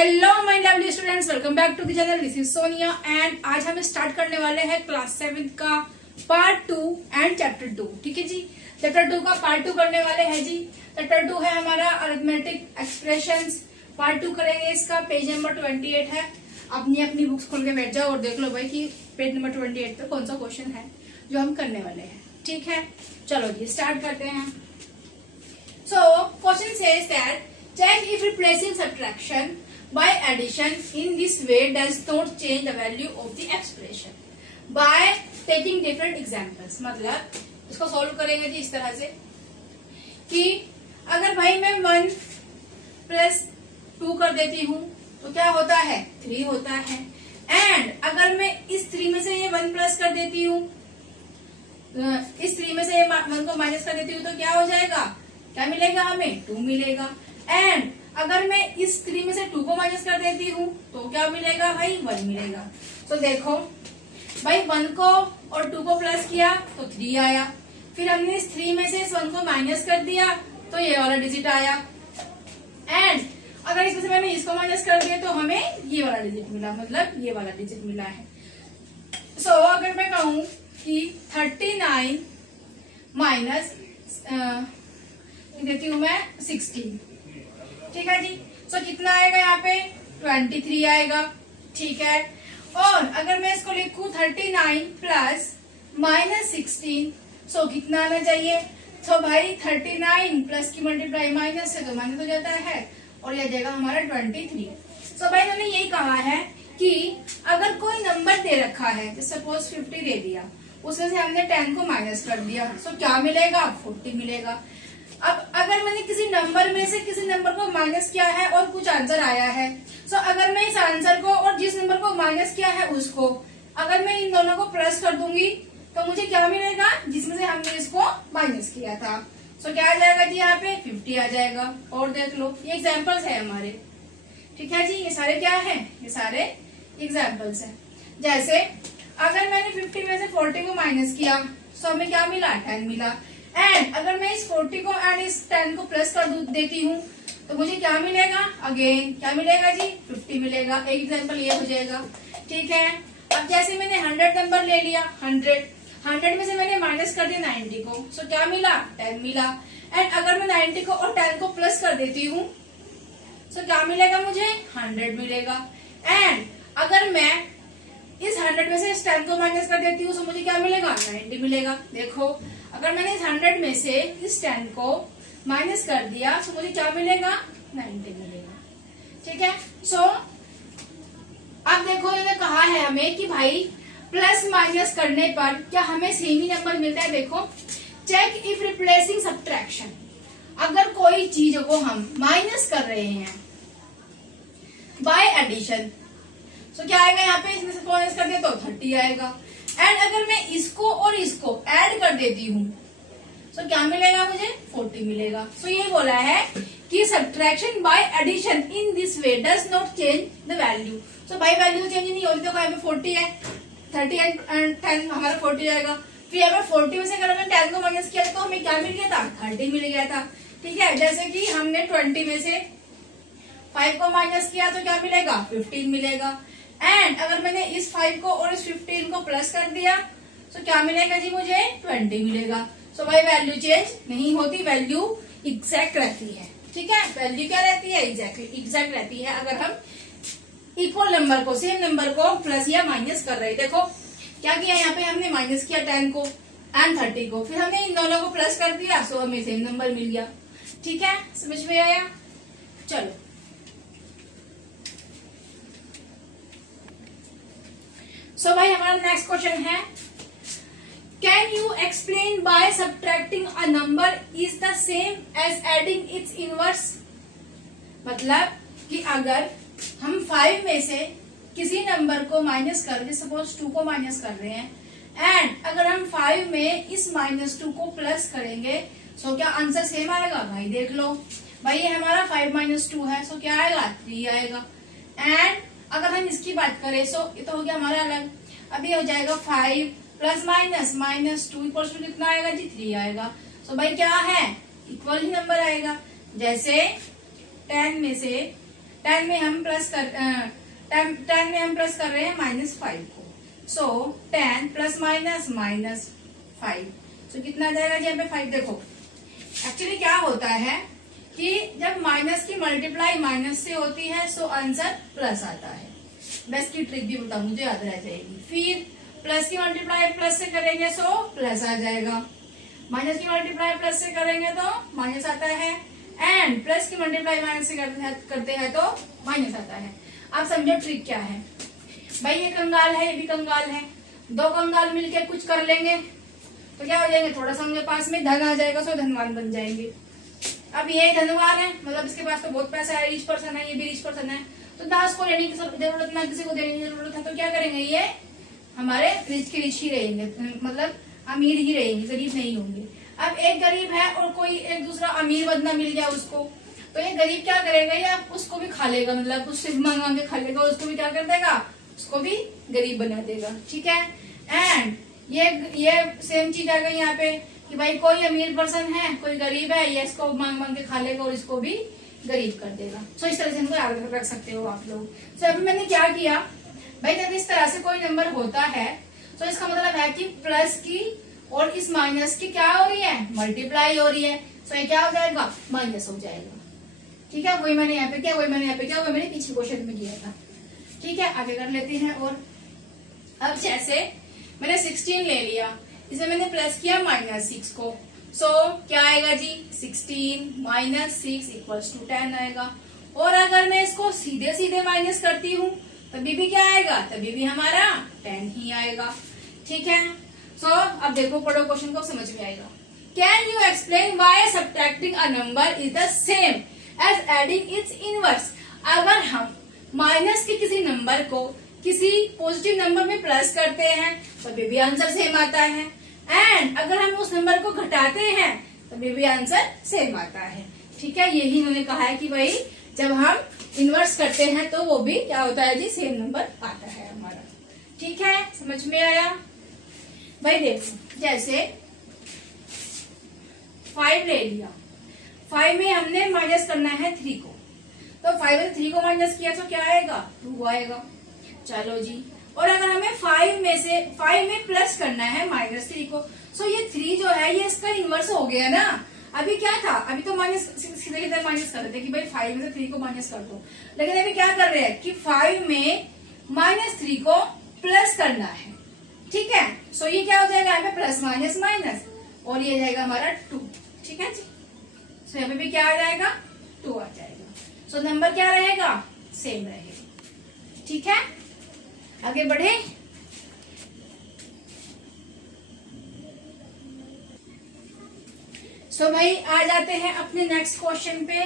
Hello my lovely students, welcome back to the channel. This is Sonia and आज हम start करने वाले हैं क्लास 7 का पार्ट 2 एंड चैप्टर 2। ठीक है जी, चैप्टर 2 का पार्ट 2 करने वाले हैं जी। चैप्टर 2 है हमारा अरिथमेटिक एक्सप्रेशंस। पार्ट 2 करेंगे, इसका पेज नंबर 28 है। अपनी अपनी बुक्स खोल के बैठ जाओ और देख लो भाई कि पेज नंबर 28 पे कौन सा क्वेश्चन है जो हम करने वाले हैं। ठीक है, चलो जी स्टार्ट करते हैं। So question says that check if replacing subtraction by addition in this way does not change the value of the expression by taking different examples। मतलब इसको सॉल्व करेंगे जी इस तरह से कि अगर भाई मैं 1 प्लस 2 कर देती हूँ तो क्या होता है, 3 होता है। एंड अगर मैं इस 3 में से ये 1 प्लस कर देती हूँ, इस 3 में से ये 1 को माइनस कर देती हूँ तो क्या हो जाएगा, क्या मिलेगा हमें, 2 मिलेगा। एंड अगर मैं इस 3 में से 2 को माइनस कर देती हूँ तो क्या मिलेगा भाई, 1 मिलेगा। तो देखो भाई 1 को और 2 को प्लस किया तो 3 आया, फिर हमने इस 3 में से इस 1 को माइनस कर दिया तो ये वाला डिजिट आया। एंड अगर इसमें से मैंने इसको माइनस कर दिया तो हमें ये वाला डिजिट मिला, मतलब ये वाला डिजिट मिला है। सो अगर मैं कहूँ कि 39 माइनस देती हूँ मैं 16, ठीक है जी। सो कितना आएगा यहाँ पे, 23 आएगा। ठीक है, और अगर मैं इसको लिखूं 39 प्लस माइनस 16, सो कितना आना चाहिए। सो भाई 39 प्लस की मल्टीप्लाई माइनस से तो माइनस हो जाता है और यह जाएगा हमारा 23। सो भाई मैंने यही कहा है कि अगर कोई नंबर दे रखा है, तो सपोज 50 दे दिया, उसमें से हमने 10 को माइनस कर दिया, सो क्या मिलेगा, 40 मिलेगा। अब अगर मैंने किसी नंबर में से किसी नंबर को माइनस किया है और कुछ आंसर आया है, सो अगर मैं इस आंसर को और जिस नंबर को माइनस किया है उसको अगर मैं इन दोनों को प्लस कर दूंगी तो मुझे क्या मिलेगा, जिसमें से हमने इसको माइनस किया था। सो क्या आ जाएगा जी, यहाँ पे 50 आ जाएगा। और देख लो ये एग्जाम्पल्स है हमारे। ठीक है जी, ये सारे क्या है, ये सारे एग्जाम्पल्स है। जैसे अगर मैंने 50 में से 40 को माइनस किया तो हमें क्या मिला, 10 मिला। एंड अगर मैं इस 40 को एंड इस 10 को प्लस कर देती हूँ तो मुझे क्या मिलेगा, अगेन क्या मिलेगा जी, 50 मिलेगा। एक एग्जांपल ये हो जाएगा। ठीक है, अब जैसे मैंने 100 नंबर ले लिया, 100 में से मैंने माइनस कर दिया 90 को, सो क्या मिला, 10 मिला। एंड अगर मैं 90 को और 10 को प्लस कर देती हूँ सो क्या मिलेगा मुझे, 100 मिलेगा। एंड अगर मैं इस 100 में से इस 10 को माइनस कर देती हूँ तो मुझे क्या मिलेगा, 90 मिलेगा। देखो अगर मैंने इस 100 में से इस 10 को माइनस कर दिया तो मुझे क्या मिलेगा, 90 मिलेगा। ठीक है, सो अब देखो इन्होंने कहा है हमें कि भाई प्लस माइनस करने पर क्या हमें सेम ही नंबर मिलता है। देखो चेक इफ रिप्लेसिंग सब्ट्रैक्शन, अगर कोई चीज को हम माइनस कर रहे हैं बाय एडिशन, तो क्या आएगा यहाँ पे, इसमें से माइनस कर दिया तो 30 आएगा। एंड अगर मैं इसको और इसको ऐड कर देती हूँ तो क्या मिलेगा मुझे, 40 मिलेगा। सो ये बोला है कि subtraction by addition in this way does not change the value. So by value change नहीं होती, तो यहाँ पे 40 है, 30 एंड 10 हमारा 40 आएगा। फिर यहाँ पे 40 में से अगर हमने 10 को माइनस किया तो हमें क्या मिल गया था, 30 मिल गया था। ठीक है, जैसे कि हमने 20 में से 5 को माइनस किया तो क्या मिलेगा, 15 मिलेगा। एंड अगर मैंने इस 5 को और इस 15 को प्लस कर दिया तो क्या मिलेगा जी, मुझे 20 मिलेगा। सो भाई वैल्यू चेंज नहीं होती, वैल्यू एग्जैक्ट रहती है। ठीक है, वैल्यू क्या रहती है, एग्जैक्ट रहती है। अगर हम इक्वल नंबर को, सेम नंबर को प्लस या माइनस कर रहे हैं। देखो क्या किया, यहाँ पे हमने माइनस किया 10 को एंड 30 को, फिर हमने इन दोनों को प्लस कर दिया, सो हमें सेम नंबर मिल गया। ठीक है, समझ में आया। चलो सो भाई हमारा नेक्स्ट क्वेश्चन है, can you explain by subtracting a number is the same as adding its inverse. मतलब कि अगर हम 5 में से किसी नंबर को माइनस कर रहे, सपोज 2 को माइनस कर रहे हैं, एंड अगर हम 5 में इस -2 को प्लस करेंगे सो क्या आंसर सेम आएगा। भाई देख लो, भाई ये हमारा 5 - 2 है, सो क्या आएगा, 3 आएगा। एंड अगर हम इसकी बात करें सो ये तो हो गया हमारा अलग। अभी हो जाएगा 5 प्लस माइनस 2 इक्वल टू कितना आएगा जी, 3 आएगा। सो भाई क्या है, इक्वल ही नंबर आएगा। जैसे 10 में से 10 में हम प्लस कर 10 में हम प्लस कर रहे हैं -5 को। सो 10 प्लस माइनस -5, तो कितना आ जाएगा जी यहाँ पे 5। देखो एक्चुअली क्या होता है कि जब माइनस की मल्टीप्लाई माइनस से होती है सो आंसर प्लस आता है। मैं इसकी ट्रिक भी बताऊं, मुझे याद रह जाएगी। फिर प्लस की मल्टीप्लाई प्लस से करेंगे सो प्लस आ जाएगा, माइनस की मल्टीप्लाई प्लस से करेंगे तो माइनस आता है, एंड प्लस की मल्टीप्लाई माइनस से करते हैं तो माइनस आता है। आप समझो ट्रिक क्या है। भाई ये कंगाल है, ये भी कंगाल है, दो कंगाल मिलके कुछ कर लेंगे तो क्या हो जाएंगे, थोड़ा सा उनके पास में धन आ जाएगा, सो धनवान बन जाएंगे। अब ये धनवान है, मतलब इसके पास तो बहुत पैसा है, रिच पर्सन है, ये भी रिच पर्सन है, तो दास को लेने की जरूरत ना, किसी को देने की जरूरत है, तो क्या करेंगे, ये हमारे रिच के रिच ही रहेंगे, मतलब अमीर ही रहेंगे, गरीब नहीं होंगे। अब एक गरीब है और कोई एक दूसरा अमीर बंदा मिल गया उसको, तो ये गरीब क्या करेगा, या उसको भी खा लेगा, मतलब उससे मांग मांग के खा लेगा, उसको भी क्या कर देगा, उसको भी गरीब बना देगा। ठीक है, एंड ये सेम चीज आ गई यहाँ पे कि भाई कोई अमीर पर्सन है, कोई गरीब है, ये इसको मांग मांग के खा लेगा और इसको भी गरीब कर देगा। सो इस तरह से इनको याद रख सकते हो आप लोग। सो अभी मैंने क्या किया भाई, जब इस तरह से कोई नंबर होता है तो इसका मतलब है कि प्लस की और इस माइनस की क्या हो रही है, मल्टीप्लाई हो रही है। सो ये क्या हो जाएगा, माइनस हो जाएगा। ठीक है, वही मैंने यहाँ पे क्या, वही मैंने यहाँ पे क्या, वही मैंने पीछे क्वेश्चन में किया था। ठीक है, आगे कर लेते हैं। और अब जैसे मैंने 16 ले लिया, इसमें मैंने प्लस किया -6 को, सो क्या आएगा जी, 16 - 6 = 10 आएगा। और अगर मैं इसको सीधे सीधे माइनस करती हूँ तभी भी क्या आएगा, तभी भी हमारा 10 ही आएगा। ठीक है, सो अब देखो, पढ़ो क्वेश्चन को, समझ में आएगा। Can you explain why subtracting a number is the same as adding its inverse. अगर हम माइनस के किसी नंबर को किसी पॉजिटिव नंबर में प्लस करते हैं तभी भी आंसर सेम आता है, एंड अगर हम उस नंबर को घटाते हैं तभी भी आंसर सेम आता है। ठीक है, यही इन्होंने कहा है कि भाई जब हम इन्वर्स करते हैं तो वो भी क्या होता है जी, सेम नंबर आता है हमारा। ठीक है, समझ में आया भाई। देखो जैसे 5 ले लिया, 5 में हमने माइनस करना है 3 को, तो 5 में 3 को माइनस किया तो क्या आएगा, 2 आएगा। चलो जी, और अगर हमें 5 में प्लस करना है -3 को, सो ये 3 जो है ये इसका इनवर्स हो गया ना। अभी क्या था, अभी तो माइनस सीधे सीधे माइनस कर रहे थे कि भाई 5 में से 3 को माइनस कर दो, लेकिन अभी क्या कर रहे हैं कि 5 में -3 को प्लस करना है। ठीक है, सो ये क्या हो जाएगा यहाँ पे, प्लस माइनस माइनस, और ये जाएगा हमारा 2। ठीक है जी, सो यहाँ पे भी क्या आ जाएगा, 2 आ जाएगा। सो नंबर क्या रहेगा, सेम रहेगा। ठीक है, आगे बढ़े। सो भाई आ जाते हैं अपने नेक्स्ट क्वेश्चन पे।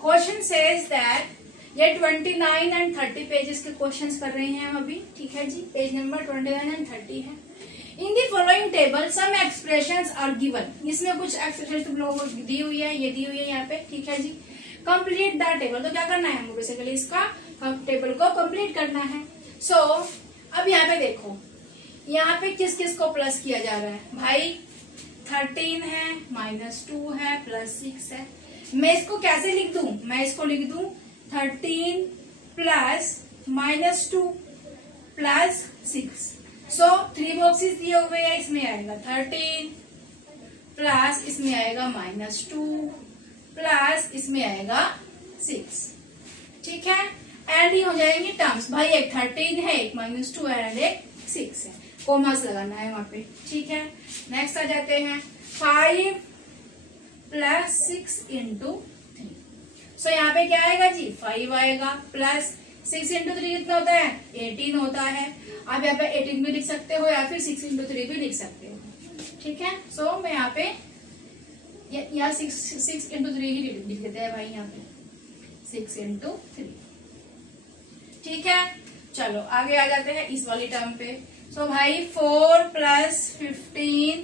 क्वेश्चन सेज दैट ये 29 एंड 30 पेजेस के क्वेश्चंस कर रहे हैं हम अभी। ठीक है जी, पेज नंबर 29 एंड 30 है। In the following table some expressions are given. इसमें कुछ एक्सप्रेशन तुम लोगों को दी हुई है, ये दी हुई है यहाँ पे। ठीक है जी, कंप्लीट द टेबल। तो क्या करना है हमको, बेसिकली इसका टेबल को कंप्लीट करना है। सो अब यहाँ पे देखो, यहाँ पे किस किस को प्लस किया जा रहा है भाई, 13 है, -2 है, +6 है। मैं इसको कैसे लिख दूं, मैं इसको लिख दूं 13 प्लस -2 प्लस 6। सो 3 बॉक्सेस दिए हुए हैं, इसमें आएगा 13 प्लस इसमें आएगा -2 प्लस इसमें आएगा 6। ठीक है, एंड ये हो जाएंगे टर्म्स भाई, एक 13 है, एक -2 है एंड एक 6 है, कॉमर्स लगाना है वहां पे। ठीक है, नेक्स्ट आ जाते हैं 5 प्लस 6 × 3। सो यहाँ पे क्या आएगा जी, 5 आएगा, प्लस 6 × 3 कितना होता है, 18 होता है। आप यहाँ पे 18 भी लिख सकते हो या फिर 6 × 3 भी लिख सकते हो। ठीक है, सो मैं यहाँ पे या 6 × 3 ही लिख देते हैं भाई, यहाँ पे 6 × 3। ठीक है, चलो आगे आ जाते हैं इस वाली टर्म पे। सो भाई 4 प्लस 15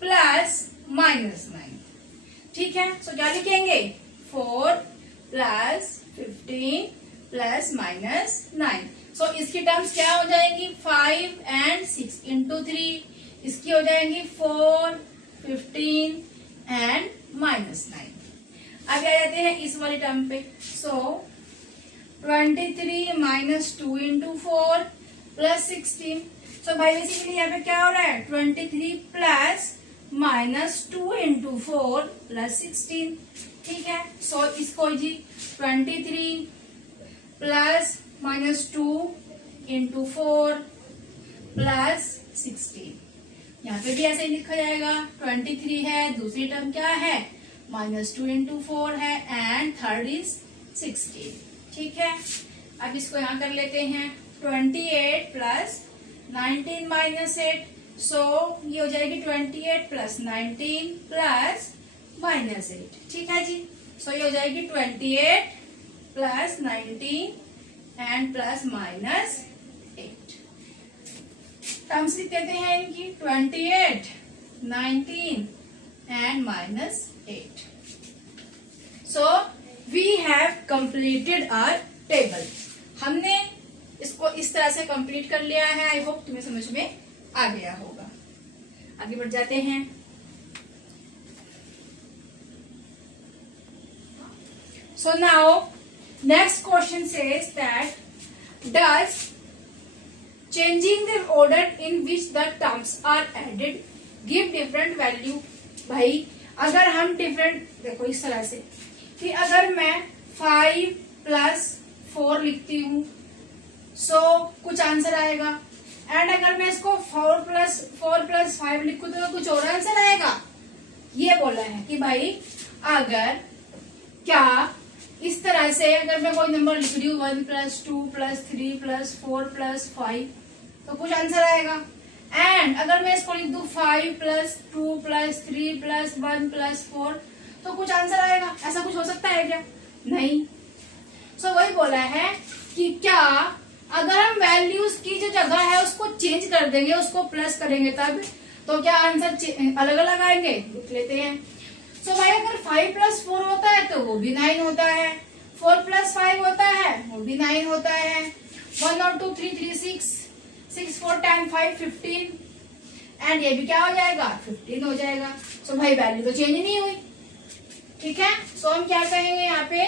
प्लस -9। ठीक है, सो क्या लिखेंगे, 4 प्लस 15 प्लस -9। सो इसकी टर्म्स क्या हो जाएंगी, 5 एंड 6 × 3। इसकी हो जाएंगी 4, 15 एंड -9। अब आ जाते हैं इस वाली टर्म पे। सो 23 माइनस 2 इंटू 4 प्लस 16। सो भाई बेसिकली यहाँ पे क्या हो रहा है 23 प्लस माइनस 2 इंटू 4 प्लस 16। ठीक है, सो इसको जी 23 प्लस माइनस 2 इंटू 4 प्लस 16, यहाँ पे भी ऐसे ही लिखा जाएगा। 23 है, दूसरी टर्म क्या है माइनस 2 इंटू 4 है, एंड थर्ड इज 16। ठीक है, अब इसको यहाँ कर लेते हैं 28 प्लस 19 माइनस 8। सो ये हो जाएगी 28 प्लस 19 प्लस माइनस 8। ठीक है जी, सो ये हो जाएगी 28 plus 19 and plus minus 8। Terms लिख देते हैं इनकी 28, 19 and minus 8। So we have completed our table. हमने इसको इस तरह से कंप्लीट कर लिया है। आई होप तुम्हें समझ में आ गया होगा। आगे बढ़ जाते हैं। So now next question says that does changing the order in which the terms are added give different value। भाई अगर हम डिफरेंट, देखो इस तरह से कि अगर मैं 5 प्लस 4 लिखती हूँ सो कुछ आंसर आएगा, एंड अगर मैं इसको 4 प्लस 5 लिखूं तो कुछ और आंसर आएगा। ये बोला है कि भाई अगर क्या इस तरह से अगर मैं कोई नंबर लिख रही हूँ 1 प्लस 2 प्लस 3 प्लस 4 प्लस 5 तो कुछ आंसर आएगा, एंड अगर मैं इसको लिख दूं 5 प्लस 2 प्लस 3 प्लस 1 प्लस 4 तो कुछ आंसर आएगा। ऐसा कुछ हो सकता है क्या? नहीं। सो वही बोला है कि क्या अगर हम वैल्यूज की जो जगह है उसको चेंज कर देंगे, उसको प्लस करेंगे तब तो क्या आंसर अलग अलग आएंगे? लिख लेते हैं। सो भाई अगर 5 प्लस 4 होता है तो वो भी 9 होता है, 4 प्लस 5 होता है वो भी 9 होता है, 1 और 2 3 3 6 6 4 10 5 15, एंड ये भी क्या हो जाएगा 15 हो जाएगा। सो भाई वैल्यू तो चेंज नहीं हुई। ठीक है, सो हम क्या कहेंगे यहाँ पे,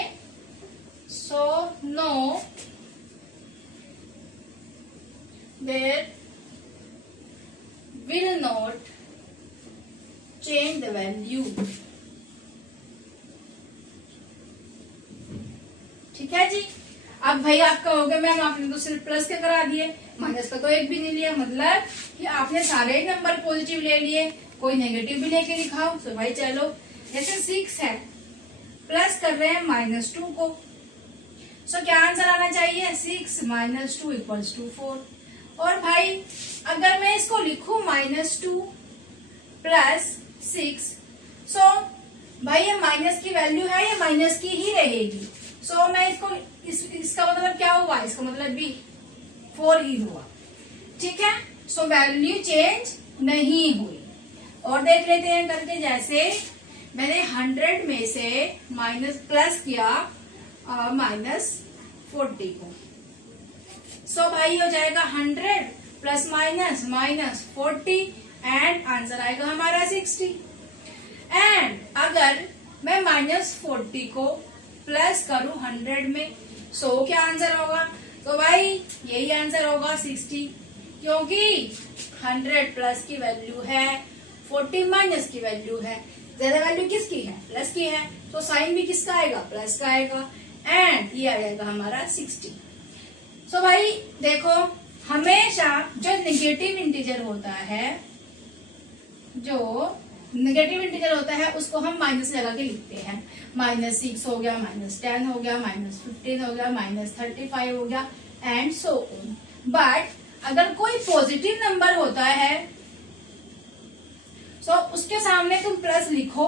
so no there will not change the value. ठीक है जी। अब भाई आप कहोगे मैम आपने तो सिर्फ प्लस के करा दिए, माइनस का तो एक भी नहीं लिया, मतलब कि आपने सारे ही नंबर पॉजिटिव ले लिए, कोई नेगेटिव भी लेके दिखाओ। तो भाई चलो, जैसे 6 है प्लस कर रहे हैं -2 को, सो क्या आंसर आना चाहिए 6 माइनस 2 इक्वल्स टू 4। और भाई अगर मैं इसको लिखूं -2 प्लस 6, सो भाई ये माइनस की वैल्यू है, ये माइनस की ही रहेगी। सो मैं इसको इसका मतलब क्या हुआ, इसका मतलब भी 4 ही हुआ। ठीक है, सो वैल्यू चेंज नहीं हुई। और देख लेते हैं करके, जैसे मैंने 100 में से माइनस प्लस किया -40 को, सो भाई हो जाएगा 100 प्लस माइनस -40 एंड आंसर आएगा हमारा 60। एंड अगर मैं -40 को प्लस करूं 100 में, सो क्या आंसर होगा, तो भाई यही आंसर होगा 60, क्योंकि 100 प्लस की वैल्यू है, 40 माइनस की वैल्यू है, ज्यादा वैल्यू किसकी है, प्लस की है, तो साइन भी किसका आएगा, प्लस का आएगा, एंड ये आ जाएगा हमारा 60। सो भाई देखो, हमेशा जो नेगेटिव इंटीजर होता है, जो नेगेटिव इंटीजर होता है उसको हम माइनस लगा के लिखते हैं। -6 हो गया, -10 हो गया, -15 हो गया, -35 हो गया, एंड सो ऑन। बट अगर कोई पॉजिटिव नंबर होता है सो उसके सामने तुम प्लस लिखो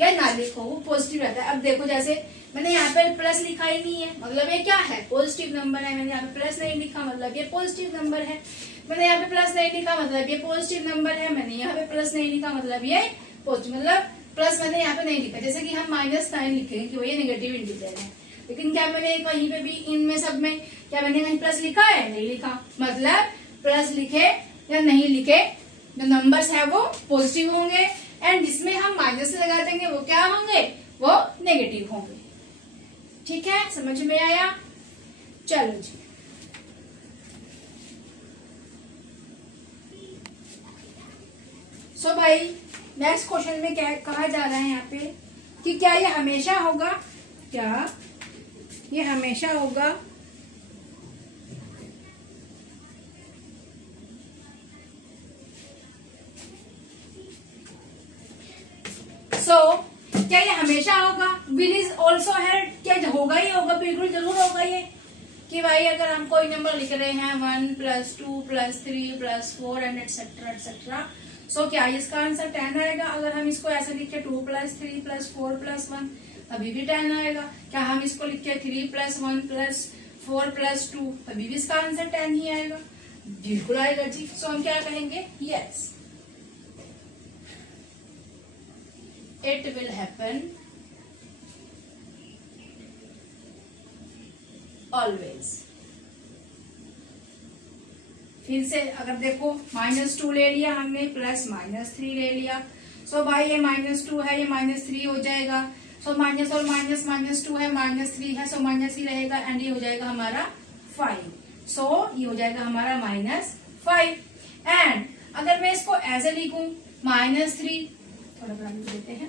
या ना लिखो, वो पॉजिटिव रहता है। अब देखो, जैसे मैंने यहाँ पे प्लस लिखा ही नहीं है, मतलब ये क्या है, पॉजिटिव नंबर है। मैंने यहाँ पे प्लस नहीं लिखा, मतलब ये पॉजिटिव नंबर है। मैंने यहाँ पे प्लस नहीं लिखा, मतलब ये पॉजिटिव नंबर है। मैंने यहाँ पे प्लस नहीं लिखा, मतलब ये पॉजिटिव, मतलब प्लस मैंने यहाँ पे नहीं लिखा। जैसे कि हम -9 लिखेंगे कि वो ये नेगेटिव इंटीजर है, लेकिन क्या मैंने कहीं पे भी इनमें सब में क्या मैंने कहीं प्लस लिखा है, नहीं लिखा। मतलब प्लस लिखे या नहीं लिखे, जो नंबर्स है वो पॉजिटिव होंगे, एंड जिसमें हम माइनस लगा देंगे वो क्या होंगे, वो नेगेटिव होंगे। ठीक है, समझ में आया? चलो जी, सो भाई नेक्स्ट क्वेश्चन में क्या कहा जा रहा है यहाँ पे कि क्या ये हमेशा होगा, क्या ये हमेशा होगा क्या ये हमेशा होगा, विल इज ऑल्सो हेल्ड, क्या होगा ही होगा, बिल्कुल जरूर होगा ये कि भाई अगर हम कोई नंबर लिख रहे हैं 1 + 2 + 3 + 4 एंड एटसेट्रा एटसेट्रा, सो क्या इसका आंसर 10 आएगा। अगर हम इसको ऐसे लिखे 2 + 3 + 4 + 1 तभी भी 10 आएगा। क्या हम इसको लिखे 3 + 1 + 4 + 2 तभी भी इसका आंसर 10 ही आएगा, बिल्कुल आएगा जी। सो हम क्या कहेंगे, yes it will happen always। फिर से अगर देखो -2 ले लिया हमने प्लस -3 ले लिया, सो भाई ये -2 है ये -3 हो जाएगा, सो माइनस और माइनस -2 है -3 है, सो -3 रहेगा एंड ये हो जाएगा हमारा 5, सो ये हो जाएगा हमारा -5। एंड अगर मैं इसको ऐसे लिखूं -3, थोड़ा बड़ा लिख देते हैं,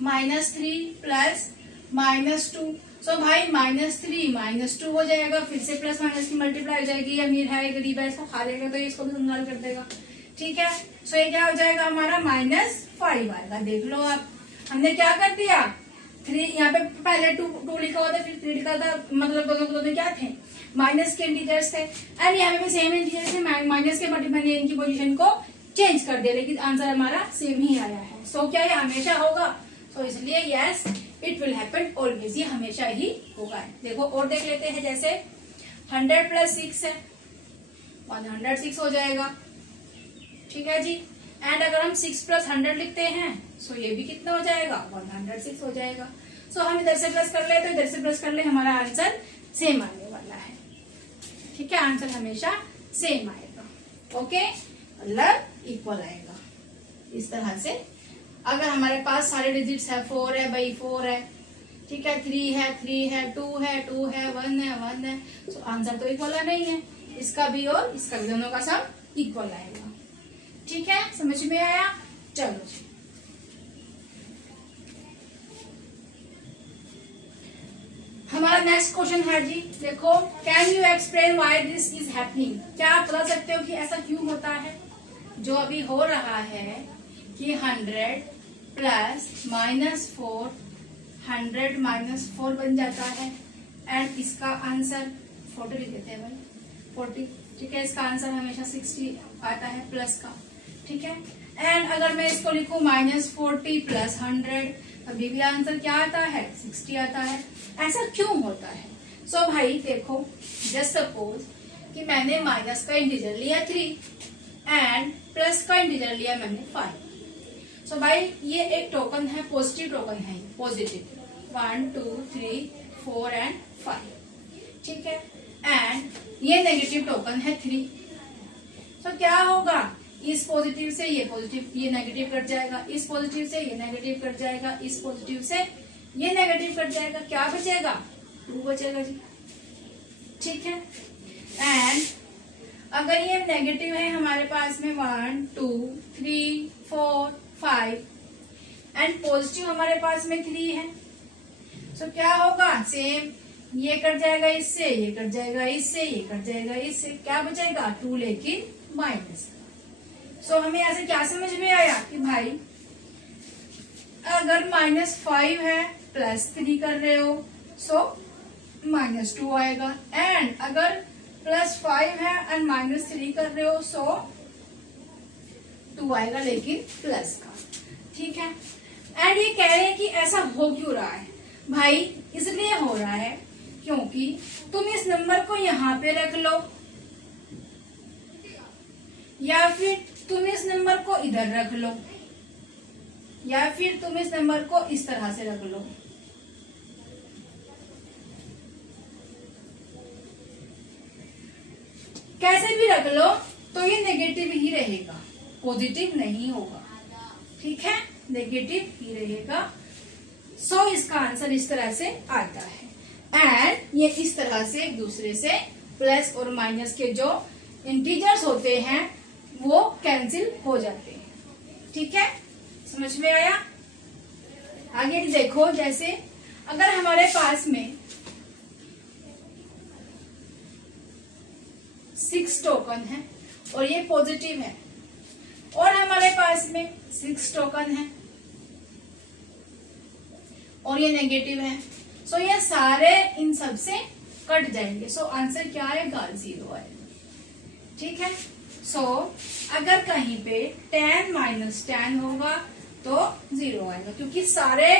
-3 प्लस -2, सो भाई -3 -2 हो जाएगा, फिर से प्लस माइनस की मल्टीप्लाई हो जाएगी, अमीर है गरीब है इसको खा लेगा तो इसको भी कंगाल कर देगा, ठीक है। सो ये क्या हो जाएगा हमारा -5 आएगा। देख लो आप, हमने क्या कर दिया 3, यहाँ पे पहले 2 लिखा हुआ था फिर 3 लिखा था, मतलब दोनों क्या थे, माइनस के इंटीजर्स थे, एंड यहाँ पे भी सेम इंटीजर्स थे, माइनस के बट मैंने इनकी पोजीशन को चेंज कर दिया लेकिन आंसर हमारा सेम ही आया है। सो क्या ये हमेशा होगा, सो इसलिए yes it will happen always, ये हमेशा ही होगा। देखो और देख लेते हैं, जैसे 100 + 6 है 106 हो जाएगा, ठीक है जी। एंड अगर हम 6 + 100 लिखते हैं सो ये भी कितना हो जाएगा 106 हो जाएगा। सो हम इधर से प्लस कर ले तो इधर से प्लस कर ले, हमारा आंसर सेम आने वाला है, ठीक है, आंसर हमेशा सेम आएगा, ओके, मतलब इक्वल आएगा। इस तरह से अगर हमारे पास सारे डिजिट्स है 4 है भाई 4 है, ठीक है, 3 है 3 है, 2 है 2 है, 1 है 1 है, तो आंसर तो इक्वल नहीं है, इसका भी और इसका भी, दोनों का सब इक्वल आएगा, ठीक है, समझ में आया। चलो जी, हमारा नेक्स्ट क्वेश्चन है जी, देखो, can you explain why this is happening, क्या आप बता सकते हो कि ऐसा क्यों होता है, जो अभी हो रहा है कि 100 प्लस -4 100 -4 बन जाता है, एंड इसका आंसर 40 लिख देते हैं भाई 40, ठीक है, इसका आंसर हमेशा 60 आता है प्लस का, ठीक है। एंड अगर मैं इसको लिखूं -40 + 100 तभी भी आंसर क्या आता है 60 आता है, ऐसा क्यों होता है। सो भाई देखो, जस्ट सपोज कि मैंने माइनस का इंटीजर लिया 3 एंड प्लस का इंटीजर लिया मैंने 5, सो भाई ये एक टोकन है, पॉजिटिव टोकन है, पॉजिटिव 1 2 3 4 एंड 5, ठीक है, एंड ये नेगेटिव टोकन है 3, तो क्या होगा, इस पॉजिटिव से ये पॉजिटिव, ये नेगेटिव कट जाएगा, इस पॉजिटिव से ये नेगेटिव कट जाएगा, इस पॉजिटिव से ये नेगेटिव कट जाएगा, क्या बचेगा 2 बचेगा जी, ठीक है। एंड अगर ये नेगेटिव है हमारे पास में 1 2 3 4 5 एंड पॉजिटिव हमारे पास में 3 है, सो क्या होगा, सेम, ये कट जाएगा इससे, ये कट जाएगा इससे, ये कट जाएगा इससे, क्या बचेगा 2 लेकिन माइनस। सो हमें ऐसे क्या समझ में आया कि भाई अगर -5 है +3 कर रहे हो सो -2 आएगा, एंड अगर +5 है एंड -3 कर रहे हो सो 2 आएगा लेकिन प्लस का, ठीक है। एंड ये कह रहे हैं कि ऐसा हो क्यों रहा है भाई, इसलिए हो रहा है क्योंकि तुम इस नंबर को यहाँ पे रख लो या फिर तुम इस नंबर को इधर रख लो या फिर तुम इस नंबर को इस तरह से रख लो, कैसे भी रख लो तो ये नेगेटिव ही रहेगा, पॉजिटिव नहीं होगा, ठीक है, नेगेटिव ही रहेगा। सो इसका आंसर इस तरह से आता है। एंड ये इस तरह से एक दूसरे से प्लस और माइनस के जो इंटीजर्स होते हैं वो कैंसिल हो जाते हैं। ठीक है, समझ में आया? आगे देखो, जैसे अगर हमारे पास में 6 टोकन है और ये पॉजिटिव है, और हमारे पास में 6 टोकन है और ये नेगेटिव है, सो ये सारे इन सब से कट जाएंगे। सो आंसर क्या आएगा? 0 आएगा। ठीक है, सो अगर कहीं पे 10 माइनस 10 होगा तो 0 आएगा, क्योंकि सारे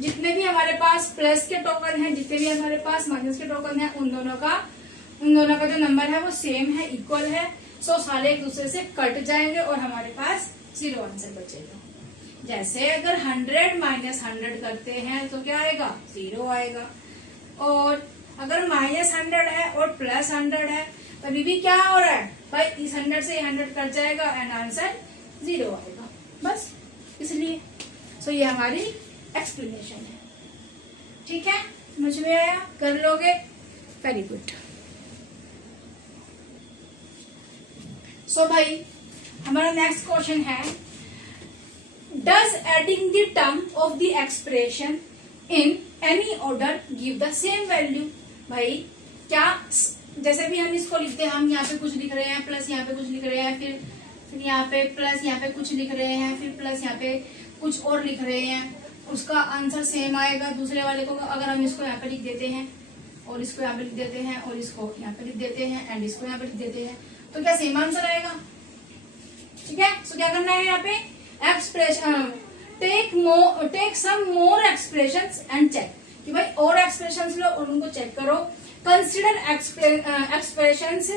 जितने भी हमारे पास प्लस के टोकन है, जितने भी हमारे पास माइनस के टोकन है, उन दोनों का जो नंबर है वो सेम है, इक्वल है। सो सारे एक दूसरे से कट जाएंगे और हमारे पास 0 आंसर बचेगा। जैसे अगर 100 माइनस 100 करते हैं तो क्या आएगा? 0 आएगा। और अगर माइनस 100 है और प्लस 100 है, तभी भी क्या हो रहा है भाई? इस 100 से 100 कट जाएगा एंड आंसर 0 आएगा, बस इसलिए। सो ये हमारी एक्सप्लेनेशन है। ठीक है, समझ में आया? कर लोगे? Very good. सो भाई हमारा नेक्स्ट क्वेश्चन है, does adding the term of the expression in any order give the same value? भाई क्या, जैसे भी हम इसको लिखते हैं, हम यहाँ पे कुछ लिख रहे हैं, प्लस यहाँ पे कुछ लिख रहे हैं, फिर यहाँ पे प्लस यहाँ पे कुछ लिख रहे हैं, फिर प्लस यहाँ पे कुछ और लिख रहे हैं, उसका आंसर सेम आएगा दूसरे वाले को। अगर हम इसको यहाँ पे लिख देते हैं और इसको यहाँ पे लिख देते हैं और इसको यहाँ पे लिख देते हैं एंड इसको यहाँ पे लिख देते हैं, तो क्या सेम आंसर आएगा? ठीक है, सो क्या करना है यहाँ पे? Expression take some more expressions and check, कि भाई और एक्सप्रेशंस लो और उनको चेक करो। Consider expressions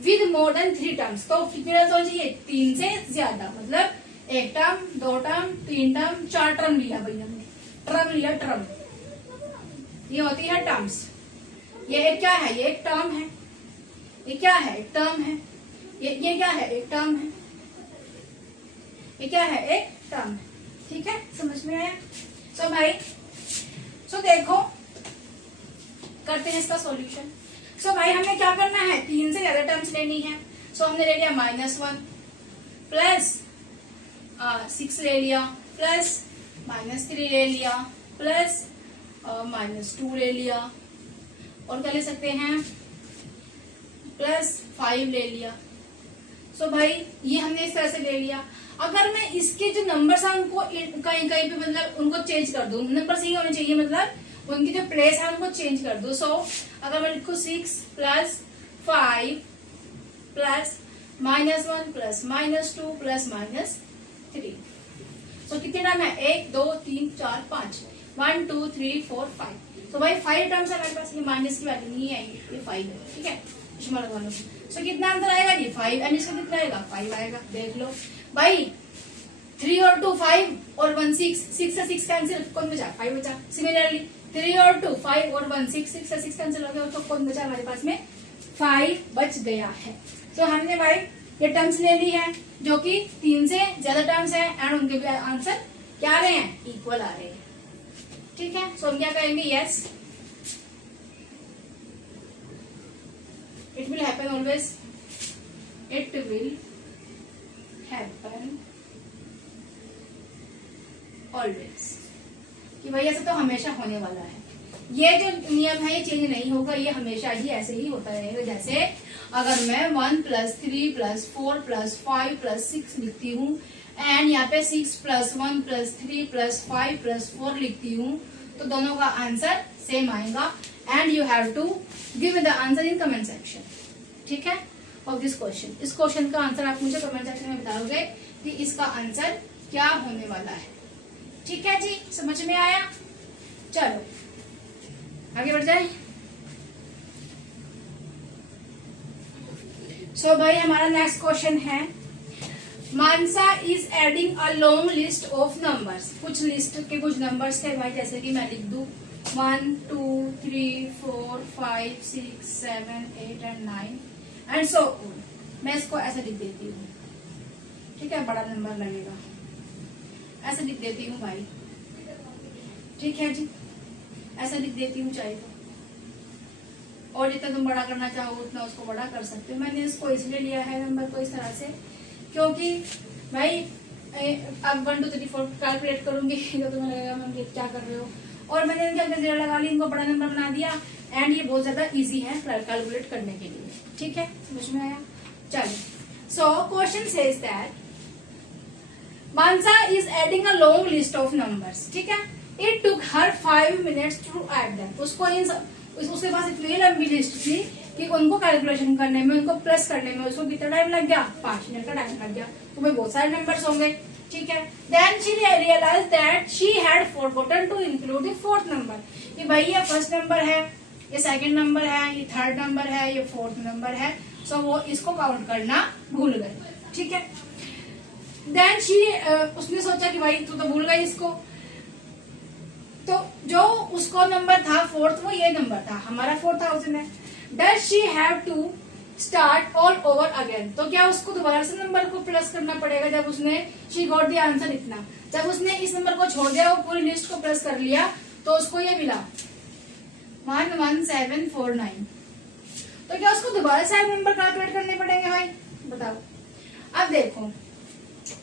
with more than 3 terms, तो कितने हो चाहिए? 3 से ज्यादा, मतलब 1 टर्म, 2 टर्म, 3 टर्म, 4 टर्म लिया भाई हमने। टर्म लिया, टर्म, ये होती है टर्म्स। ये एक क्या है? ये एक टर्म है। ये क्या है? एक टर्म है। ये क्या है? एक टर्म है। ये क्या है? एक टर्म है। ठीक है, समझ में आया? सो भाई, सो देखो करते हैं इसका सॉल्यूशन। सो भाई हमें क्या करना है? 3 से ज्यादा टर्म्स लेनी है। सो हमने ले लिया -1 प्लस 6 ले लिया, प्लस -3 ले लिया, प्लस -2 ले लिया, और क्या ले सकते हैं? +5 ले लिया। सो भाई ये हमने इस तरह से ले लिया। अगर मैं इसके जो नंबर्स हैं उनको कहीं कहीं पे मतलब उनको चेंज कर दूं, नंबर सही होने चाहिए, मतलब उनकी जो प्लेस है उनको चेंज कर दूं। सो अगर मैं लिखूं 6 + 5 प्लस -1 प्लस -2 प्लस -3, सो कितने टर्म है? 1 2 3 4 5, 1 2 3 4 5। तो भाई 5 टर्म्स है हमारे पास। ये माइनस की वैल्यू नहीं आएगी, ये 5 है। ठीक है, सो कितना आंसर आएगा? ये 5, एंड इसका कितना आएगा? 5 आएगा। देख लो भाई, 3 और 2 5 और 1 6, 6 से 6 कैंसिल, कौन बचा? 5 बचा। सिमिलरली 3 और 2 5 और 1 6, 6 से 6 कैंसिल हो गया, तो कौन बचा? हमारे पास में 5 बच गया है। तो हमने भाई ये टर्म्स ले ली है जो कि 3 से ज्यादा टर्म्स है एंड उनके भी आंसर क्या आ रहे हैं? इक्वल आ रहे हैं। ठीक है, सो हम क्या कहेंगे? Yes, it will happen always. It will happen always, कि भाई ऐसा तो हमेशा होने वाला है। ये जो नियम है ये चेंज नहीं होगा, ये हमेशा ही ऐसे ही होता रहेगा। जैसे अगर मैं 1 + 3 + 4 + 5 + 6 लिखती हूँ एंड यहाँ पे 6 + 1 + 3 + 5 + 4 लिखती हूँ, तो दोनों का आंसर सेम आएगा। And you have to give the answer in comment section. ठीक है, ऑफ दिस क्वेश्चन। इस क्वेश्चन का आंसर आप मुझे कमेंट सेक्शन में बताओगे कि इसका आंसर क्या होने वाला है। ठीक है जी, समझ में आया? चलो आगे बढ़ जाए। सो भाई हमारा नेक्स्ट क्वेश्चन है, Mansa is adding a long list of numbers. कुछ लिस्ट के कुछ नंबर्स थे भाई, जैसे कि मैं लिख दूं 1 2 3 4 5 6 7 8 एंड 9 एंड सो ऑन। मैं इसको ऐसे लिख देती हूँ। ठीक है, बड़ा नंबर लगेगा, ऐसे लिख देती हूँ भाई। ठीक है जी, ऐसे लिख देती हूँ चाहे तो। और जितना तुम बड़ा करना चाहो उतना उसको बड़ा कर सकते हो। मैंने इसको इसलिए लिया है नंबर को इस तरह से, क्योंकि भाई अब 1 2 3 4 कैलकुलेट करूंगी तो तुम्हें लगेगा मैम ये क्या कर रहे हो, और मैंने इनके जीरो लगा ली, इनको बड़ा नंबर बना दिया, एंड ये बहुत ज्यादा इजी है कैलकुलेट करने के लिए। ठीक है, समझ में आया? चलिए, so question says that Mansa is adding a long list of numbers. ठीक है, it took her 5 minutes to add them. उसके पास इतनी लंबी लिस्ट थी कि उनको कैलकुलेशन करने में, उनको प्लस करने में उसको कितना टाइम लग गया? 5 मिनट का टाइम लग गया। तो भाई बहुत सारे नंबर्स होंगे। ठीक है, then she realise that she had forgotten to include the fourth number, कि भाई ये फर्स्ट नंबर है, ये सेकंड नंबर है, ये थर्ड नंबर है, ये फोर्थ नंबर है। सो वो इसको काउंट करना भूल गए। ठीक है, देन शी उसने सोचा कि भाई तू तो भूल गई इसको, तो जो उसको नंबर था फोर्थ, वो ये नंबर था, हमारा 4000 है। Does she have to start all over again, तो क्या उसको दोबारा से नंबर को प्लस करना पड़ेगा? जब उसने शी गॉट द आंसर इतना, जब उसने इस नंबर को छोड़ दिया, वो पूरी लिस्ट को प्लस कर लिया, तो उसको ये मिला 11749। तो क्या उसको दोबारा से नंबर कैलकुलेट करने पड़ेंगे भाई? बताओ। अब देखो,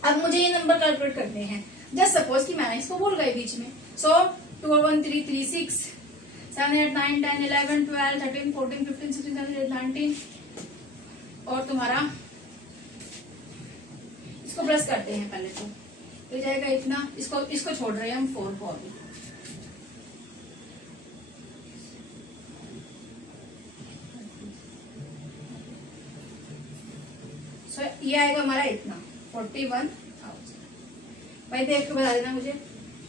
अब मुझे ये नंबर कैलकुलेट करने हैं। जस्ट सपोज कि मैंने इसको भूल गई बीच में। सो 2 1 3 3 6 7 8 9 10 11 12 13 14 15 16 17 18 19 और तुम्हारा इसको प्लस करते हैं पहले तो ये जाएगा इतना, इसको छोड़ रहे हैं हम 4 को अभी। सो ये आएगा हमारा इतना 41,000। भाई देख के बता देना मुझे।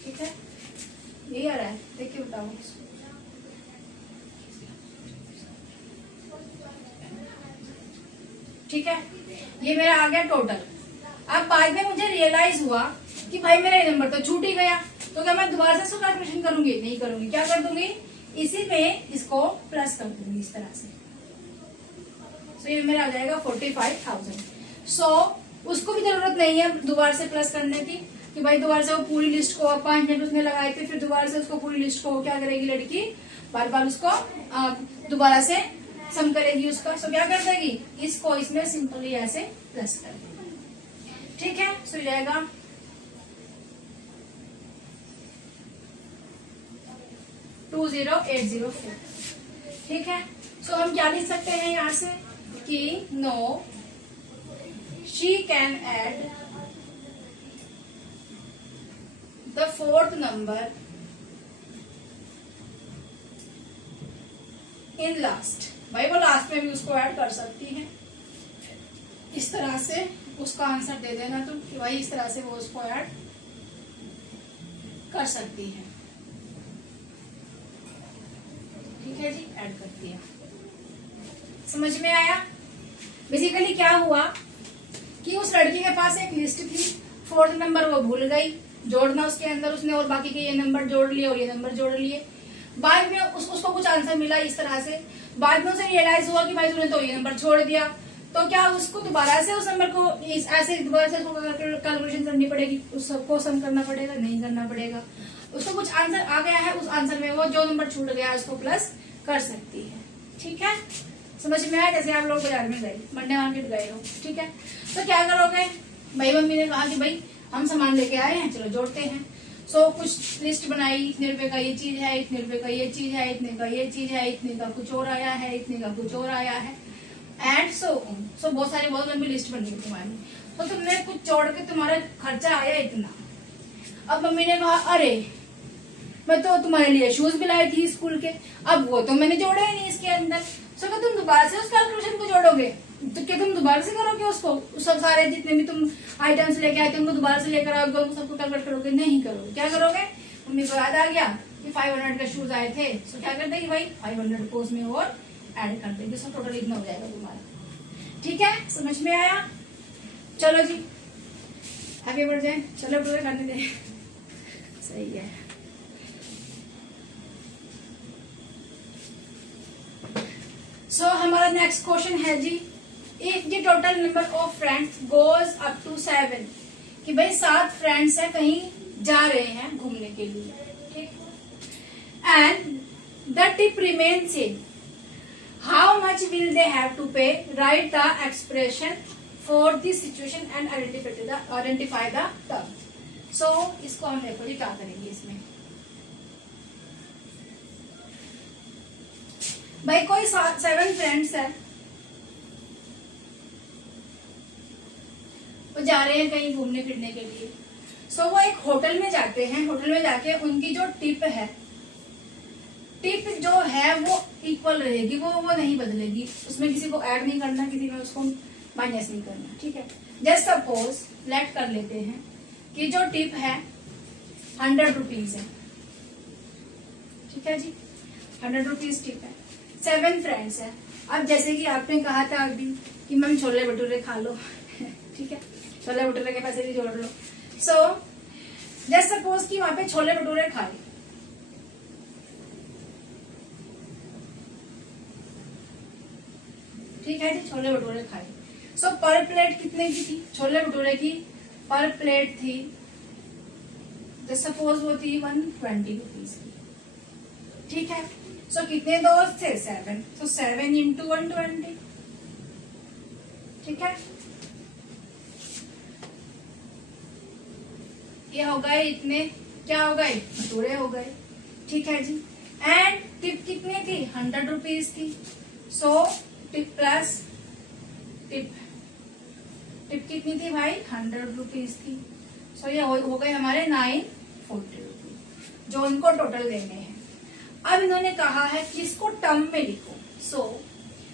ठीक है, यही आ रहा है, देख के बताओ। ठीक है, ये मेरा आ गया टोटल। अब बाद में मुझे रियलाइज हुआ कि भाई मेरा ये नंबर तो छूट ही गया, तो क्या मैं दोबारा से इसको कैलकुलेशन करूंगी? नहीं करूंगी। क्या कर दूंगी? इसी में इसको प्लस कर दूंगी इस तरह से। सो ये मेरा आ जाएगा 45,000। सो उसको भी जरूरत नहीं है दोबारा से प्लस करने की, कि भाई दोबारा से वो पूरी लिस्ट को 5 मिनट उसने लगाए थे, फिर दोबारा से उसको पूरी लिस्ट को क्या करेगी लड़की? बार बार उसको दोबारा से सम करेगी उसका। सो क्या कर देगी? इसको इसमें सिंपली ऐसे प्लस कर देगी। ठीक है, सो जाएगा 20804। ठीक है, सो हम क्या लिख सकते हैं यहाँ से कि no she can add the fourth number in last। भाई वो लास्ट में भी उसको ऐड कर सकती है। इस तरह से उसका आंसर दे देना तुम कि भाई इस तरह से वो उसको ऐड कर सकती है। ठीक है जी, ऐड करती है। समझ में आया? बेसिकली क्या हुआ कि उस लड़की के पास एक लिस्ट थी, फोर्थ नंबर वो भूल गई जोड़ना उसके अंदर उसने, और बाकी के ये नंबर जोड़ लिए और ये नंबर जोड़ लिए। बाद में उसको कुछ आंसर मिला इस तरह से। बाद में उसे रियलाइज हुआ कि भाई तूने तो ये नंबर छोड़ दिया, तो क्या उसको दोबारा से उस नंबर को ऐसे दोबारा से कैलकुलेशन करनी पड़ेगी? उसको सम करना पड़ेगा? नहीं करना पड़ेगा। उसको कुछ आंसर आ गया है, उस आंसर में वो जो नंबर छूट गया उसको प्लस कर सकती है। ठीक है, समझ में आया? जैसे आप लोग बाजार में गए, मंडे मार्केट गए हो, ठीक है, तो क्या करोगे? भाई मम्मी ने कहा कि भाई हम सामान लेके आए हैं, चलो जोड़ते हैं। सो कुछ लिस्ट बनाई, इतने रुपए का ये चीज है, इतने रुपए का ये चीज है, इतने का ये चीज है, इतने का कुछ और आया है, इतने का कुछ और आया है, एंड सो बहुत लंबी लिस्ट बन गई तुम्हारी। तो तुमने कुछ जोड़ के तुम्हारा खर्चा आया इतना। अब मम्मी ने कहा अरे मैं तो तुम्हारे लिए शूज भी लाई थी स्कूल के, अब वो तो मैंने जोड़े ही नहीं इसके अंदर। सो क्या तुम दोबारा से उस कैलकुलेशन को जोड़ोगे? तो क्या तुम दोबारा से करोगे उसको? सब सारे जितने भी तुम आइटम्स लेके आए थे उनको दोबारा से लेकर आओगे, उनको सबको कैलकुलेट करोगे? नहीं करोगे। क्या करोगे? मम्मी को याद आ गया कि 500 का शूज आए थे, सो क्या कर देगी भाई 500 को उसमें और ऐड कर देगी। सो टोटल इतना हो जाएगा तुम्हारा। ठीक है, समझ में आया? चलो जी, आगे बढ़ जाए। चलो पूरे करने दे। सही है। सो हमारा नेक्स्ट क्वेश्चन है G, if the total number of friends goes up to 7, कि भाई 7 फ्रेंड्स है, कहीं जा रहे हैं घूमने के लिए, ठीक, and the tip remain same. How much will they have to pay, write the expression for this situation and identify the term. So इसको हम देखो जी क्या करेंगे इसमें। भाई कोई 7 फ्रेंड्स है, वो जा रहे हैं कहीं घूमने फिरने के लिए। सो वो एक होटल में जाते हैं, होटल में जाके उनकी जो टिप है, टिप जो है वो इक्वल रहेगी, वो नहीं बदलेगी, उसमें किसी को ऐड नहीं करना, किसी में उसको माइनस नहीं करना, ठीक है। जस्ट सपोज लेट कर लेते हैं कि जो टिप है 100 रुपीज है, ठीक है जी, 100 रुपीज टिप है, 7 फ्रेंड्स है। अब जैसे कि आपने कहा था अभी कि मैम छोले भटूरे खा लो ठीक है, छोले भटूरे के पैसे भी जोड़ लो। सो जस्ट सपोज कि वहां पे छोले भटूरे खाए, ठीक है जी, छोले भटूरे खाए। सो पर प्लेट कितने की थी छोले भटूरे की? पर प्लेट थी जस्ट सपोज वो थी 120 रुपीज की, ठीक है। सो कितने दोस्त थे? 7, तो 7 इंटू 120, ठीक है। ये हो गए इतने, क्या हो गए? भटूरे हो गए, ठीक है जी। एंड टिप कितनी थी? 100 रुपीज थी। So tip plus tip, tip कितनी थी भाई? 100 रुपीज थी। सो ये हो गए हमारे 940 रुपीज जो इनको टोटल देने हैं। अब इन्होंने कहा है कि इसको टर्म में लिखो। सो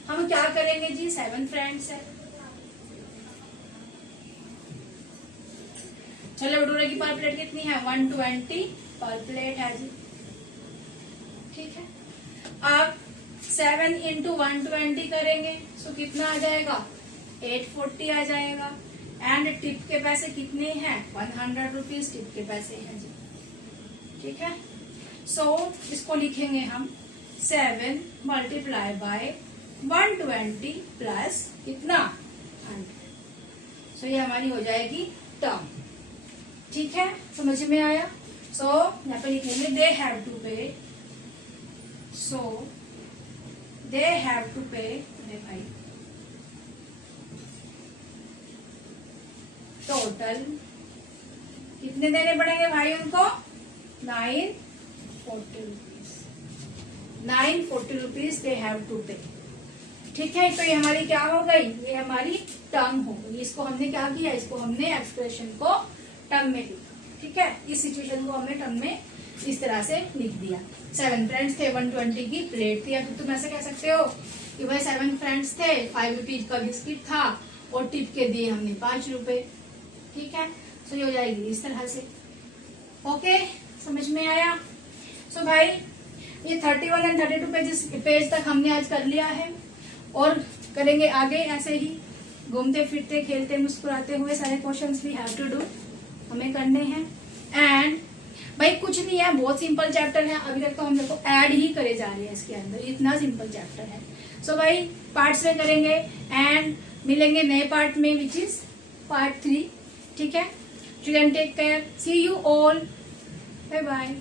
हम क्या करेंगे जी, 7 फ्रेंड्स है, छोले भटूरे की पर प्लेट कितनी है? 120 पर प्लेट है जी, ठीक है। अब 7 इंटू 120 करेंगे, सो कितना आ जाएगा? 840 आ जाएगा। एंड टिप के पैसे कितने हैं? 100 रुपीज टिप के पैसे हैं जी, ठीक है। सो इसको लिखेंगे हम 7 मल्टीप्लाई बाय 120 प्लस कितना? 100। सो ये हमारी हो जाएगी टर्म, ठीक है, समझ में आया। सो यहाँ पे लिखेंगे दे हैव टू पे, सो दे हैव टू पे भाई टोटल कितने देने पड़ेंगे भाई उनको? 940 rupees, 940 rupees they have to pay, ठीक है। तो ये हमारी क्या हो गई? ये हमारी टर्म हो गई। इसको हमने क्या किया? इसको हमने एक्सप्रेशन को टर्म में लिखा, ठीक है। इस सिचुएशन को हमने टर्म में इस तरह से लिख दिया। 7 फ्रेंड्स थे, 120 की प्लेट थी। अब तुम ऐसे कह सकते हो कि भाई 7 फ्रेंड्स थे, 5 रुपीज का बिस्किट था और टिप के दिए हमने 5 रुपए, ठीक है। सो ये हो जाएगी इस तरह से, ओके, समझ में आया। सो भाई ये 31 एंड 32 पेज तक हमने आज कर लिया है और करेंगे आगे ऐसे ही घूमते फिरते खेलते मुस्कुराते हुए। सारे questions we have to do, हमें करने हैं। एंड भाई कुछ नहीं है, बहुत सिंपल चैप्टर है। अभी तक तो हम लोग को ऐड ही करे जा रहे हैं इसके अंदर, इतना सिंपल चैप्टर है। सो भाई पार्ट्स में करेंगे एंड मिलेंगे नए पार्ट में, विच इज पार्ट 3, ठीक है। Children take care, see you all, bye bye.